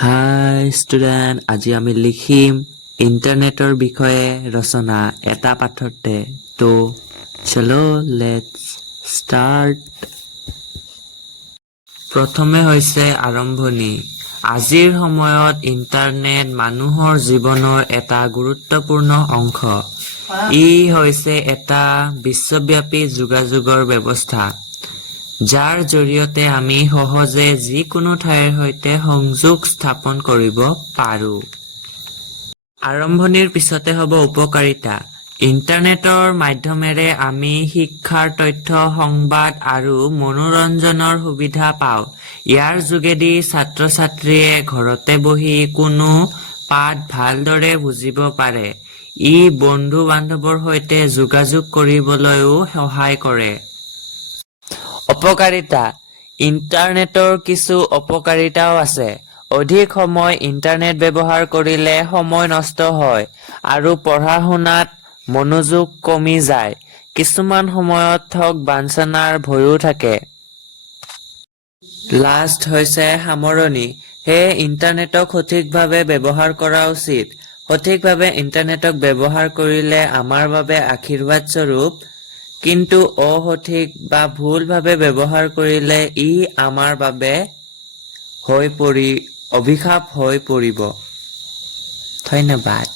হাই student, আজি আমি লিখিম ইণ্টাৰনেটৰ বিষয়ে ৰচনা এটা পাঠতে। তো চলো লেটছ ষ্টাৰ্ট। প্ৰথমে হৈছে আৰম্ভণি। আজিৰ সময়ত ইণ্টাৰনেট মানুহৰ জীৱনৰ এটা গুৰুত্বপূৰ্ণ অংশ। ই হৈছে এটা বিশ্বব্যাপী যোগাযোগৰ ব্যৱস্থা, যাৰ জৰিয়তে আমি সহজে যিকোনো ঠাইৰ সৈতে সংযোগ স্থাপন কৰিব পাৰোঁ। আৰম্ভণিৰ পিছতে হ'ব উপকাৰিতা। ইণ্টাৰনেটৰ মাধ্যমেৰে আমি শিক্ষাৰ তথ্য, সংবাদ আৰু মনোৰঞ্জনৰ সুবিধা পাওঁ। ইয়াৰ যোগেদি ছাত্ৰ-ছাত্ৰীয়ে ঘৰতে বহি কোনো পাঠ ভালদৰে বুজিব পাৰে। ই বন্ধু-বান্ধৱৰ সৈতে যোগাযোগ কৰিবলৈও সহায় কৰে। অপকাৰিতা। ইণ্টাৰনেটৰ কিছু অপকাৰিতাও আছে। অধিক সময় ইণ্টাৰনেট ব্যৱহাৰ কৰিলে সময় নষ্ট হয় আৰু পঢ়া-শুনাত মনোযোগ কমি যায়। কিছুমান সময়ত ঠগ বাঞ্ছনাৰ ভয়ো থাকে। লাষ্ট হৈছে সামৰণি। সেয়ে ইণ্টাৰনেটক সঠিকভাৱে ব্যৱহাৰ কৰা উচিত। সঠিকভাৱে ইণ্টাৰনেটক ব্যৱহাৰ কৰিলে আমাৰ বাবে আশীৰ্বাদ স্বৰূপ, কিন্তু অসঠিক বা ভুলভাৱে ব্যৱহাৰ কৰিলে ই আমাৰ বাবে অভিশাপ হৈ পৰিব। ধন্যবাদ।